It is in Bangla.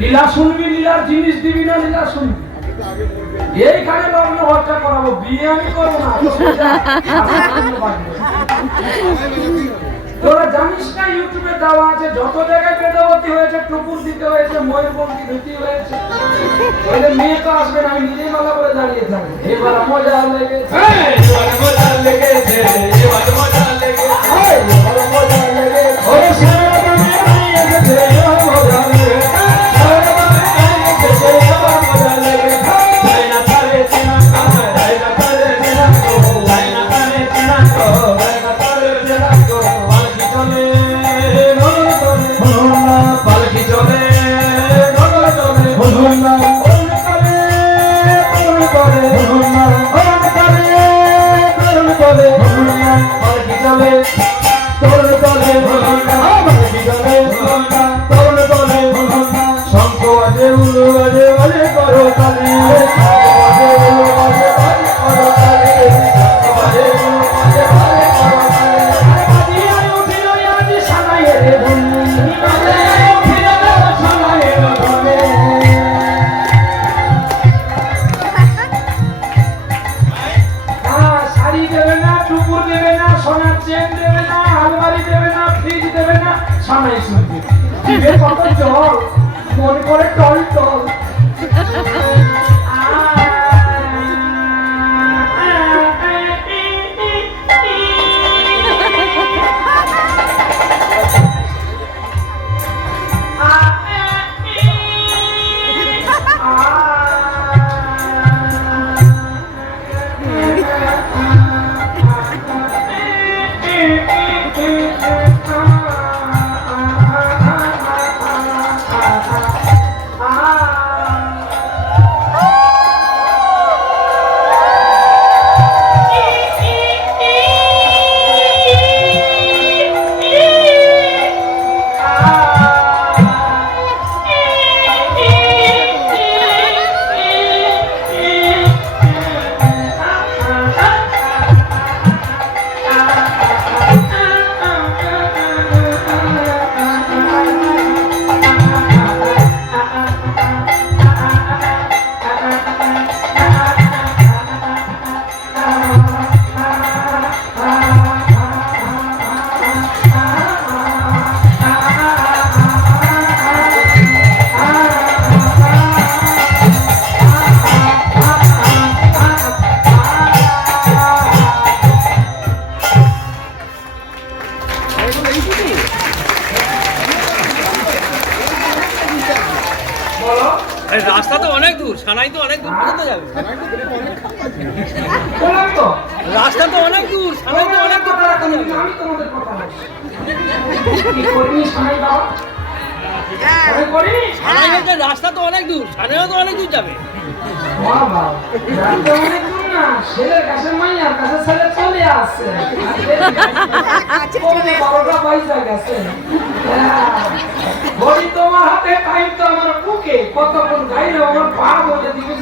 লীলা শুনবি, লীলার জিনিস দিবি না, লীলা শুনবি। এইখানে লগ্ন ভরটা করাবো, বিয়ে আমি করবো না। তোরা জানিস না ইউটিউবে দেওয়া আছে, যত জায়গায় বেদবতী হয়েছে, টুকুর দিতে হয়েছে, ময়ূরপঙ্খী ধুতি হয়েছে। মেয়ে তো আসবে না, আমি নিজেই মালা করে দাঁড়িয়ে থাকবো। এবার মজা লেগেছে, মজা লেগেছে, মজা লেগেছে, মজা লেগেছে। জল মনে করে টল টল Ah সানাই তো অনেক দূর পর্যন্ত যাবে। বললাম তো রাস্তা তো অনেক দূর, সানাই তো অনেক দূর পর্যন্ত যাবে। আমি তোমাদের কথা বলছি। কি করিনি সানাই বাবা? সানাই করিনি? সানাই হচ্ছে রাস্তা তো অনেক দূর, সানাইও তো অনেক দূর যাবে। বাবা, রাস্তা অনেক দূর না, ছেলের কাছে মাইয়ার কাছে ছেলে চলে আসছে। পৌনে 12টা পয়সা গেছে। ঘড়ি তোমার হাতে, টাইম তো আমার বুকে, কতক্ষণ গাইলে আমার পা বলে দিবে।